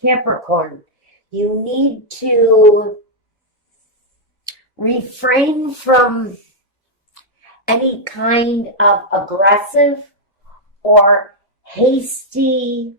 Capricorn, you need to refrain from any kind of aggressive or hasty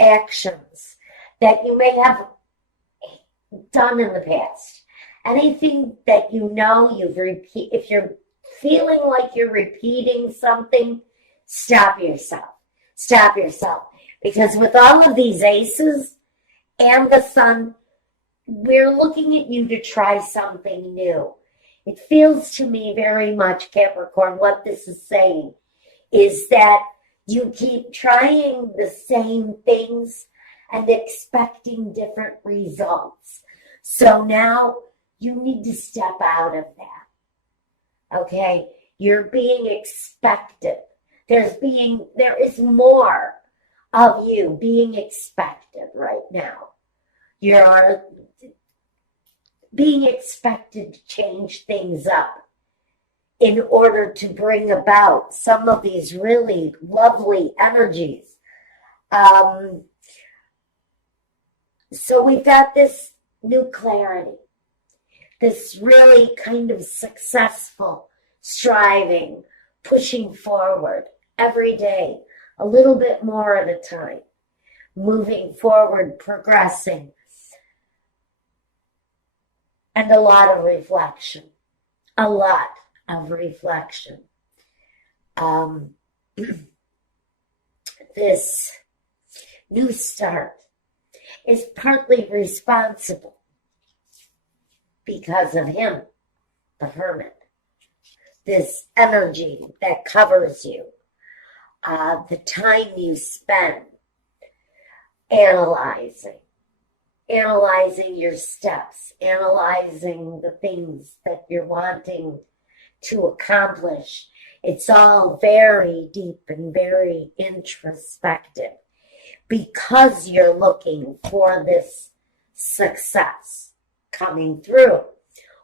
actions that you may have done in the past. Anything that you know if you're feeling like you're repeating something, stop yourself. Stop yourself. Because with all of these aces and the sun, we're looking at you to try something new. It feels to me very much, Capricorn, what this is saying is that you keep trying the same things and expecting different results. So now you need to step out of that. Okay? You're being expected. There is more of you being expected right now. You're being expected to change things up in order to bring about some of these really lovely energies. So we've got this new clarity, this really kind of successful striving, pushing forward every day, a little bit more at a time, moving forward, progressing, and a lot of reflection, a lot of reflection. This new start is partly responsible because of him, the Hermit. This energy that covers you, the time you spend analyzing your steps, analyzing the things that you're wanting to accomplish. It's all very deep and very introspective because you're looking for this success coming through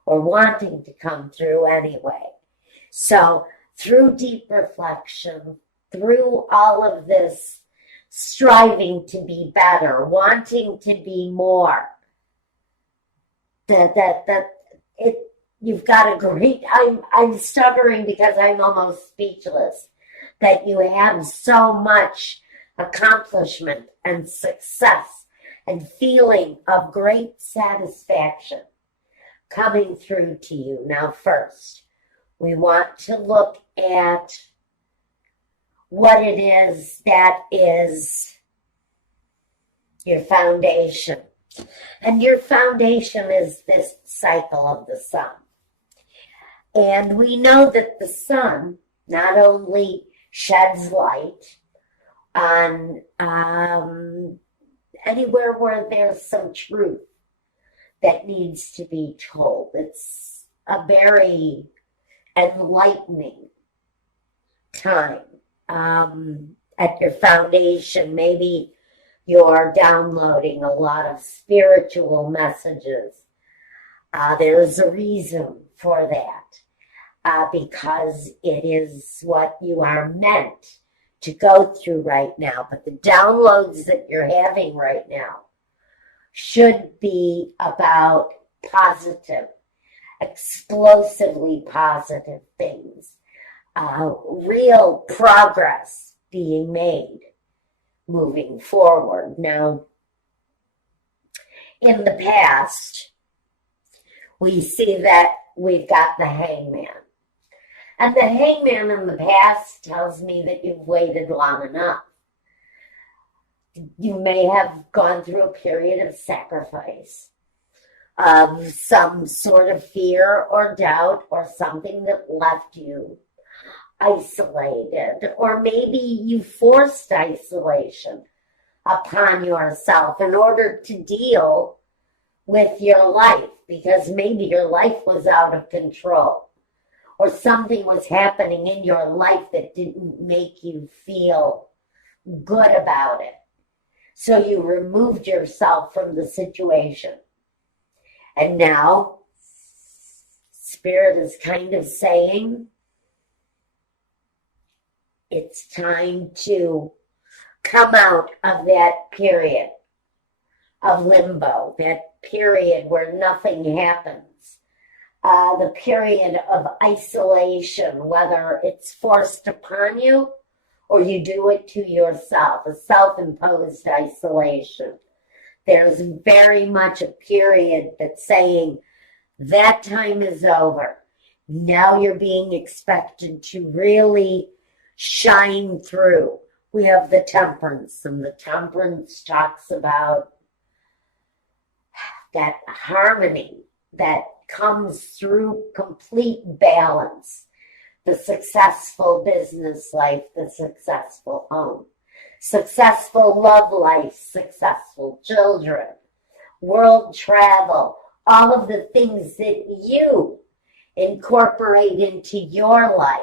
or wanting to come through anyway. So through deep reflection, through all of this striving to be better, wanting to be more, you've got a great, I'm stuttering because I'm almost speechless, that you have so much accomplishment and success and feeling of great satisfaction coming through to you. Now first, we want to look at what it is that is your foundation. And your foundation is this cycle of the sun. And we know that the sun not only sheds light on anywhere where there's some truth that needs to be told. It's a very enlightening time at your foundation. Maybe you're downloading a lot of spiritual messages. There's a reason for that, because it is what you are meant to go through right now. But the downloads that you're having right now should be about positive, explosively positive things, real progress being made moving forward. Now, in the past, we see that we've got the Hangman. And the Hangman in the past tells me that you've waited long enough. You may have gone through a period of sacrifice, some sort of fear or doubt or something that left you isolated, or maybe you forced isolation upon yourself in order to deal with your life, because maybe your life was out of control or something was happening in your life that didn't make you feel good about it. So you removed yourself from the situation. And now, Spirit is kind of saying, it's time to come out of that period of limbo, that period where nothing happens, the period of isolation, whether it's forced upon you or you do it to yourself, a self-imposed isolation. There's very much a period that's saying that time is over. Now you're being expected to really shine through. We have the temperance, and the temperance talks about that harmony that comes through complete balance. The successful business life, the successful home, successful love life, successful children, world travel, all of the things that you incorporate into your life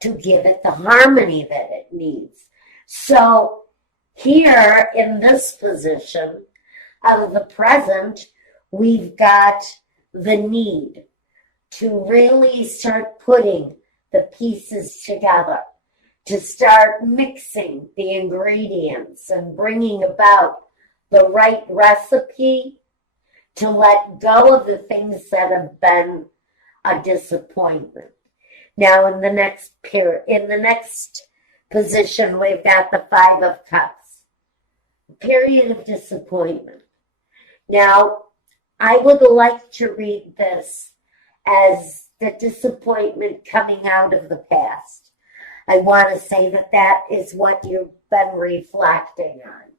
to give it the harmony that it needs. So here in this position of the present, we've got the need to really start putting the pieces together, to start mixing the ingredients and bringing about the right recipe, to let go of the things that have been a disappointment. Now in the next position, we've got the Five of Cups, period of disappointment. Now, I would like to read this as the disappointment coming out of the past. I want to say that that is what you've been reflecting on,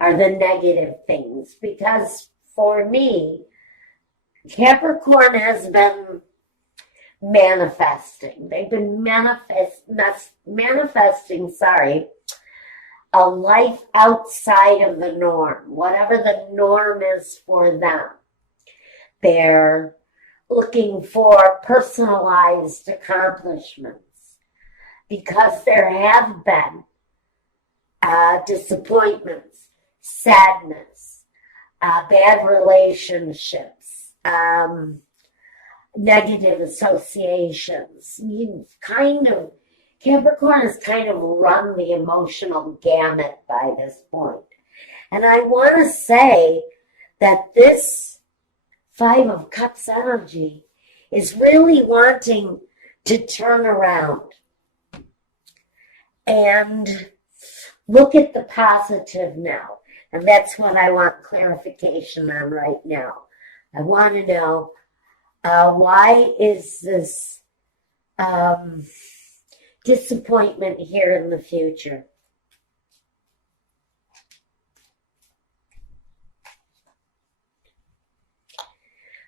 are the negative things, because for me, Capricorn has been manifesting. They've been manifesting, a life outside of the norm, whatever the norm is for them. They're looking for personalized accomplishments because there have been disappointments, sadness, bad relationships, negative associations. Capricorn has kind of run the emotional gamut by this point. And I want to say that this Five of Cups energy is really wanting to turn around and look at the positive now. And that's what I want clarification on right now. I want to know why is this disappointment here in the future?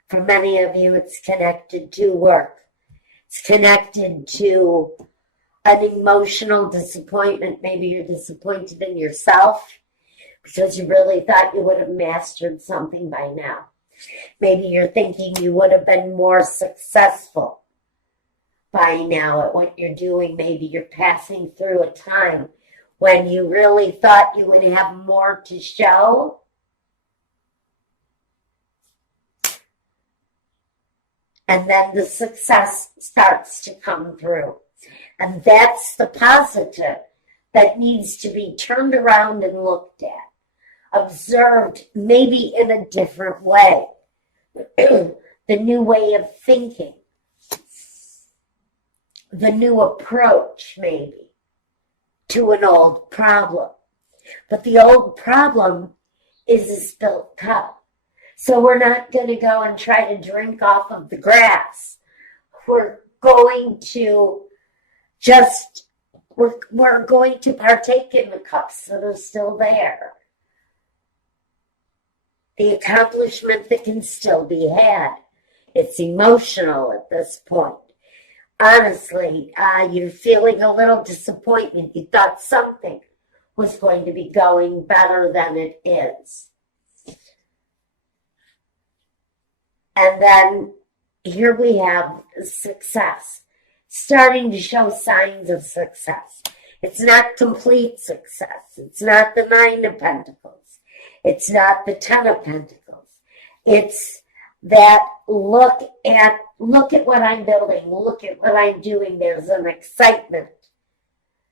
For many of you, it's connected to work. It's connected to an emotional disappointment. Maybe you're disappointed in yourself because you really thought you would have mastered something by now. Maybe you're thinking you would have been more successful by now at what you're doing. Maybe you're passing through a time when you really thought you would have more to show. And then the success starts to come through. And that's the positive that needs to be turned around and looked at, observed maybe in a different way. The new way of thinking, the new approach maybe to an old problem. But the old problem is a spilt cup. So we're not going to go and try to drink off of the grass. We're going to we're going to partake in the cups that are still there. The accomplishment that can still be had. It's emotional at this point. Honestly, you're feeling a little disappointment. You thought something was going to be going better than it is. And then here we have success, starting to show signs of success. It's not complete success. It's not the Nine of Pentacles. It's not the Ten of Pentacles. It's that look at what I'm building. Look at what I'm doing. There's an excitement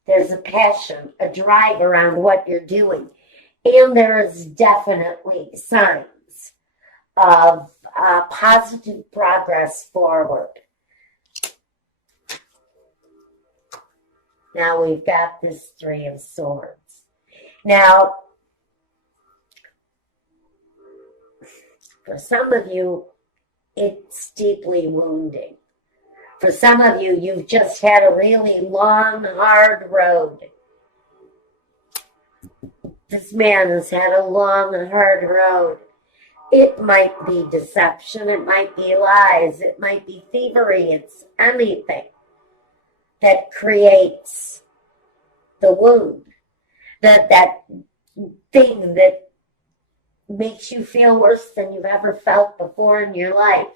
There's a passion, a drive around what you're doing. And there is definitely signs of positive progress forward. Now we've got this Three of Swords. Now, for some of you, it's deeply wounding. For some of you, you've just had a really long, hard road. This man has had a long, hard road. It might be deception, it might be lies, it might be thievery, it's anything that creates the wound, that thing that makes you feel worse than you've ever felt before in your life,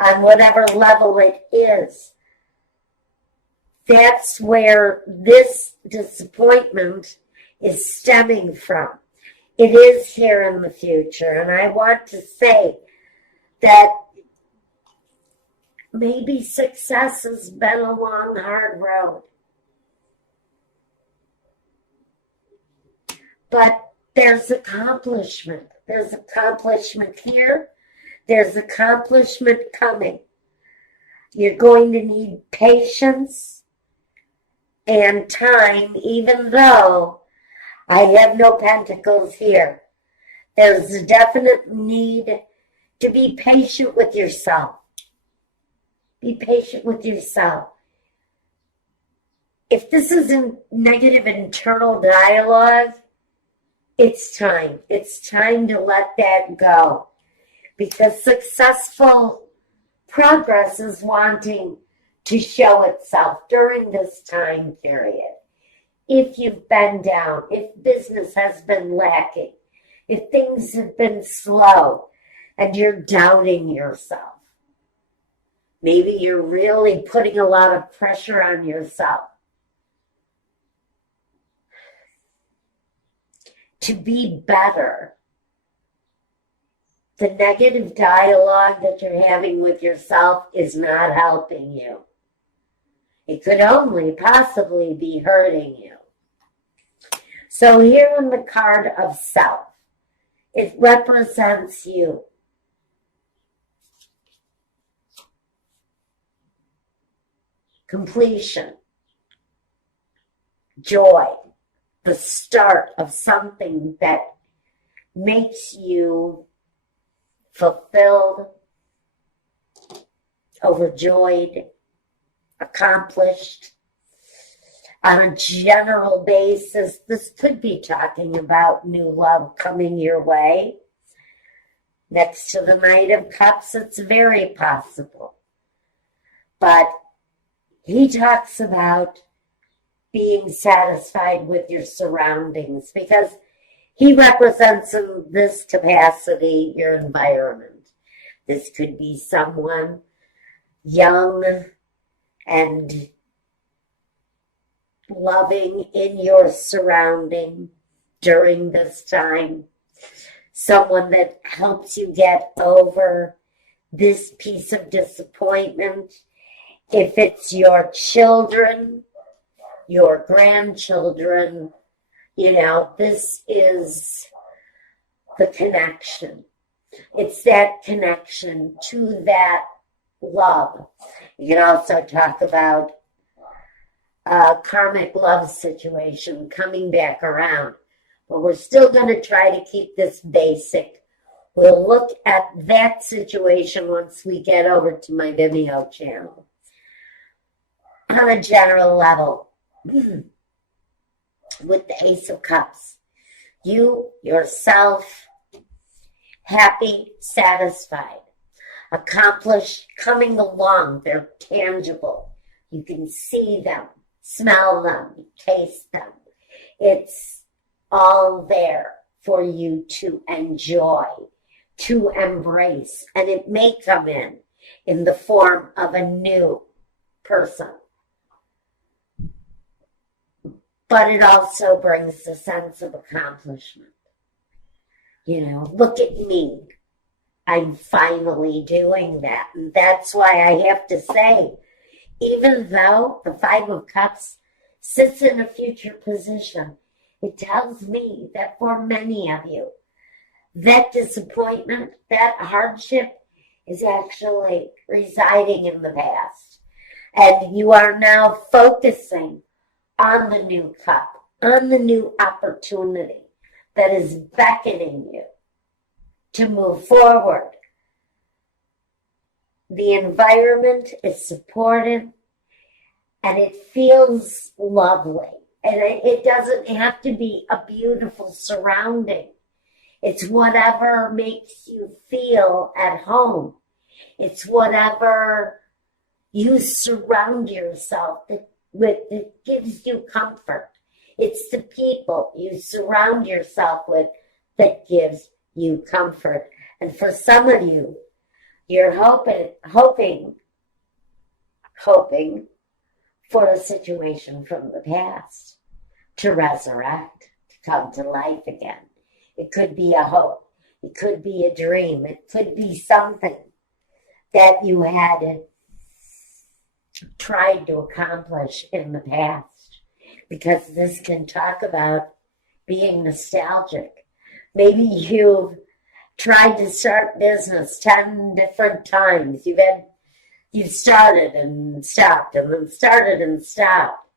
on whatever level it is. That's where this disappointment is stemming from. It is here in the future, and I want to say that maybe success has been a long, hard road. But there's accomplishment. There's accomplishment here. There's accomplishment coming. You're going to need patience and time, even though I have no pentacles here. There's a definite need to be patient with yourself. Be patient with yourself. If this is a negative internal dialogue, it's time. It's time to let that go. Because successful progress is wanting to show itself during this time period. If you've been down, if business has been lacking, if things have been slow and you're doubting yourself, maybe you're really putting a lot of pressure on yourself to be better. The negative dialogue that you're having with yourself is not helping you. It could only possibly be hurting you. So here in the card of self, it represents you. Completion, joy, the start of something that makes you fulfilled, overjoyed, accomplished. On a general basis, this could be talking about new love coming your way. Next to the Knight of Cups, it's very possible. But he talks about being satisfied with your surroundings because he represents in this capacity your environment. This could be someone young and loving in your surrounding during this time. Someone that helps you get over this piece of disappointment. If it's your children, your grandchildren, this is the connection. It's that connection to that love. You can also talk about a karmic love situation coming back around. But we're still going to try to keep this basic. We'll look at that situation once we get over to my Vimeo channel. On a general level, with the Ace of Cups, you, yourself, happy, satisfied, accomplished, coming along. They're tangible. You can see them, smell them, taste them. It's all there for you to enjoy, to embrace. And it may come in the form of a new person. But it also brings a sense of accomplishment. Look at me. I'm finally doing that. And that's why I have to say, even though the Five of Cups sits in a future position, it tells me that for many of you, that disappointment, that hardship is actually residing in the past. And you are now focusing on the new cup, on the new opportunity that is beckoning you to move forward. The environment is supportive and it feels lovely. And it doesn't have to be a beautiful surrounding. It's whatever makes you feel at home. It's whatever you surround yourself with that gives you comfort. It's the people you surround yourself with that gives you comfort. And for some of you, you're hoping for a situation from the past to resurrect, to come to life again. It could be a hope. It could be a dream. It could be something that you had tried to accomplish in the past. Because this can talk about being nostalgic. Maybe you've tried to start business 10 different times. You've started and stopped and then started and stopped.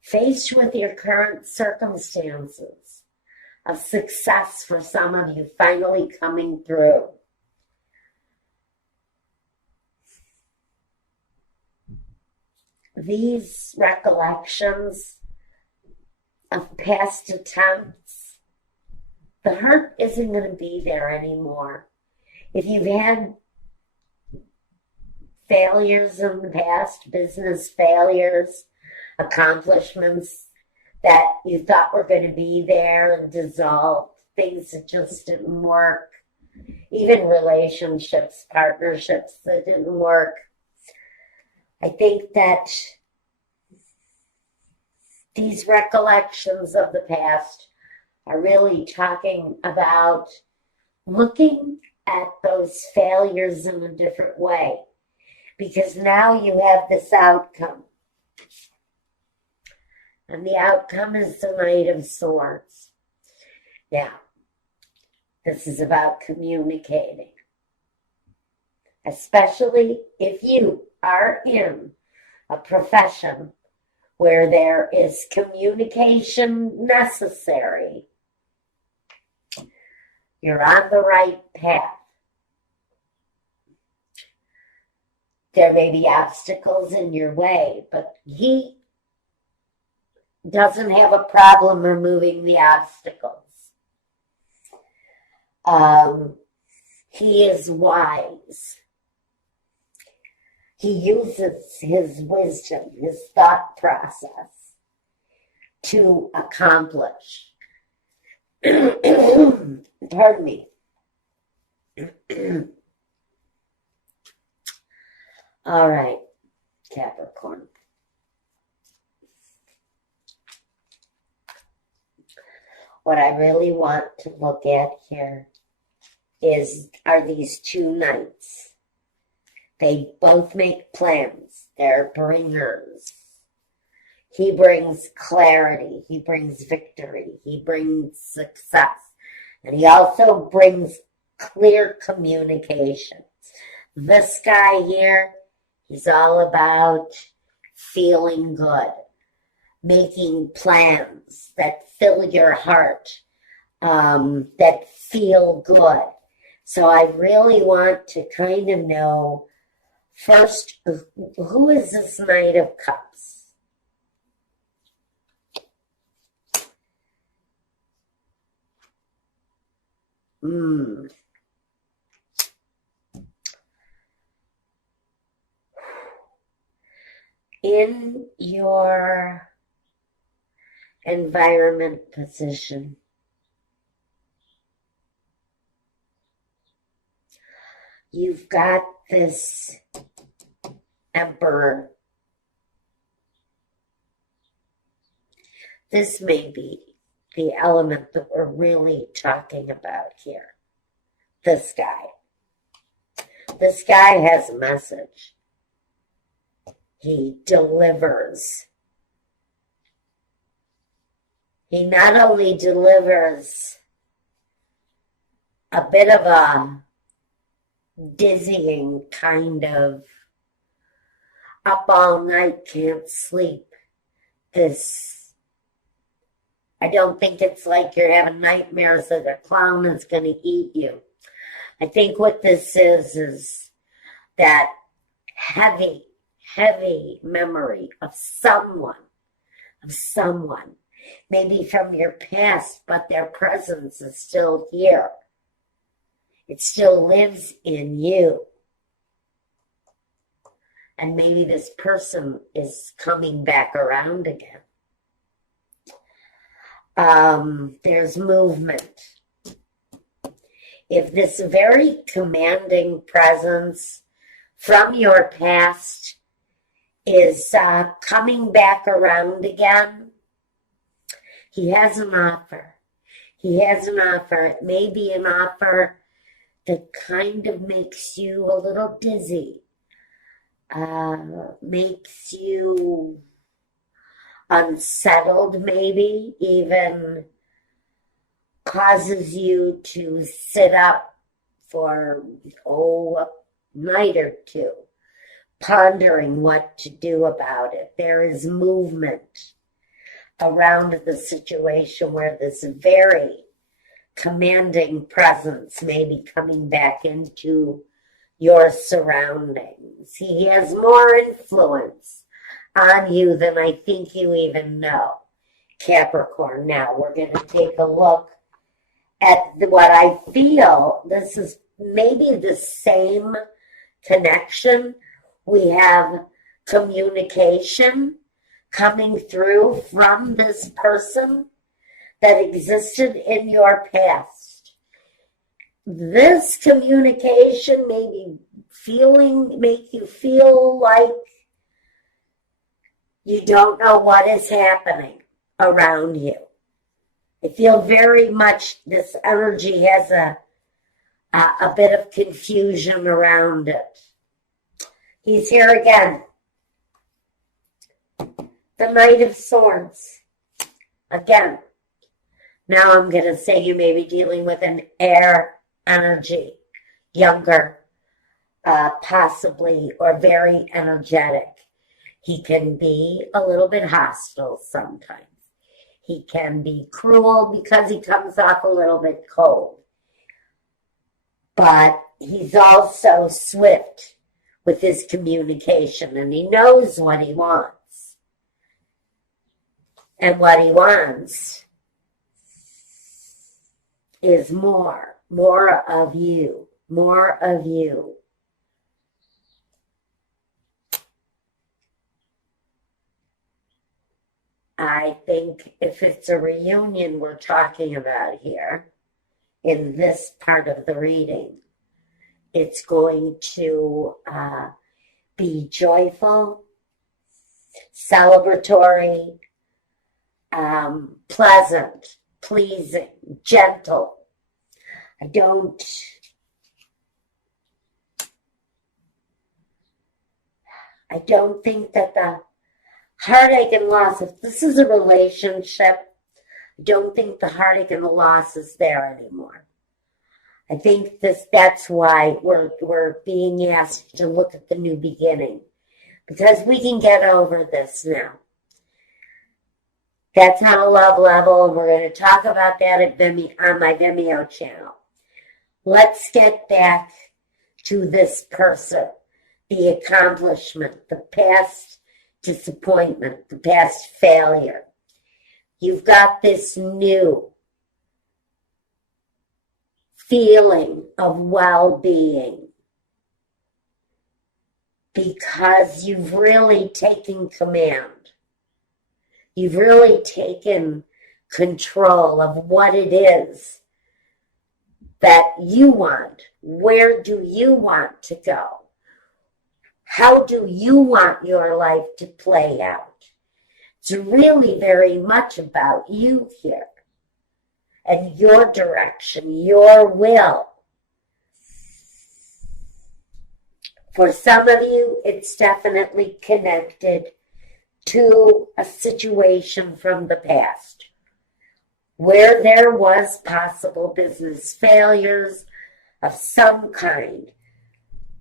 Faced with your current circumstances of success for some of you finally coming through. These recollections of past attempts, the hurt isn't going to be there anymore. If you've had failures in the past, business failures, accomplishments that you thought were going to be there and dissolved, things that just didn't work, even relationships, partnerships that didn't work. I think that these recollections of the past are really talking about looking at those failures in a different way, because now you have this outcome. And the outcome is the Knight of Swords. Now, this is about communicating, especially if you are in a profession where there is communication necessary. You're on the right path. There may be obstacles in your way, but he doesn't have a problem removing the obstacles. He is wise. He uses his wisdom, his thought process to accomplish. Pardon me. All right, Capricorn. What I really want to look at here are these two knights. They both make plans. They're bringers. He brings clarity. He brings victory. He brings success. And he also brings clear communication. This guy here, he's all about feeling good, making plans that fill your heart, that feel good. So I really want to kind of know first, who is this Knight of Cups? In your environment position, you've got this Emperor. This may be the element that we're really talking about here. This guy. This guy has a message. He delivers. He not only delivers a bit of a dizzying kind of up all night, can't sleep. This, I don't think it's like you're having nightmares that a clown is going to eat you. I think what this is that heavy memory of someone, maybe from your past, but their presence is still here. It still lives in you. And maybe this person is coming back around again. There's movement. If this very commanding presence from your past is coming back around again, he has an offer. He has an offer. It may be an offer that kind of makes you a little dizzy, makes you unsettled, maybe even causes you to sit up for a night or two, pondering what to do about it. There is movement around the situation where this very commanding presence may be coming back into your surroundings. He has more influence on you than I think you even know, Capricorn. Now we're going to take a look at what I feel. This is maybe the same connection. We have communication coming through from this person that existed in your past. This communication make you feel like you don't know what is happening around you. I feel very much this energy has a bit of confusion around it. He's here again. The Knight of Swords. Again. Now I'm going to say you may be dealing with an air energy. Younger, possibly, or very energetic. He can be a little bit hostile sometimes. He can be cruel because he comes off a little bit cold. But he's also swift with his communication, and he knows what he wants. And what he wants is more of you, more of you. I think if it's a reunion we're talking about here, in this part of the reading, it's going to be joyful, celebratory, pleasant, pleasing, gentle. I don't think that the heartache and loss, if this is a relationship, I don't think the heartache and the loss is there anymore. I think that's why we're being asked to look at the new beginning, because we can get over this now. That's on a love level, and we're going to talk about that on my Vimeo channel. Let's get back to this person, the accomplishment, the past disappointment, the past failure. You've got this new feeling of well-being because you've really taken command. You've really taken control of what it is that you want. Where do you want to go? How do you want your life to play out? It's really very much about you here and your direction, your will. For some of you, it's definitely connected to a situation from the past where there was possible business failures of some kind.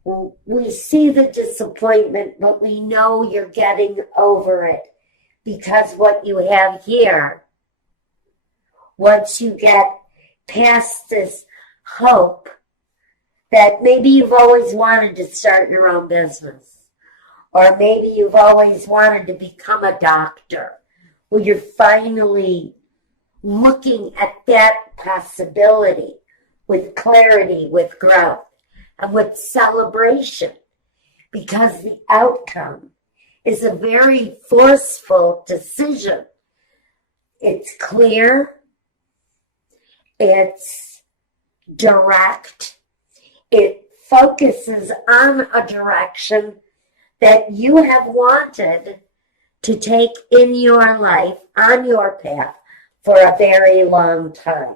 We see the disappointment, but we know you're getting over it, because what you have here, once you get past this hope that maybe you've always wanted to start your own business, or maybe you've always wanted to become a doctor, well, you're finally looking at that possibility with clarity, with growth, and with celebration, because the outcome is a very forceful decision. It's clear, it's direct, it focuses on a direction that you have wanted to take in your life, on your path, for a very long time.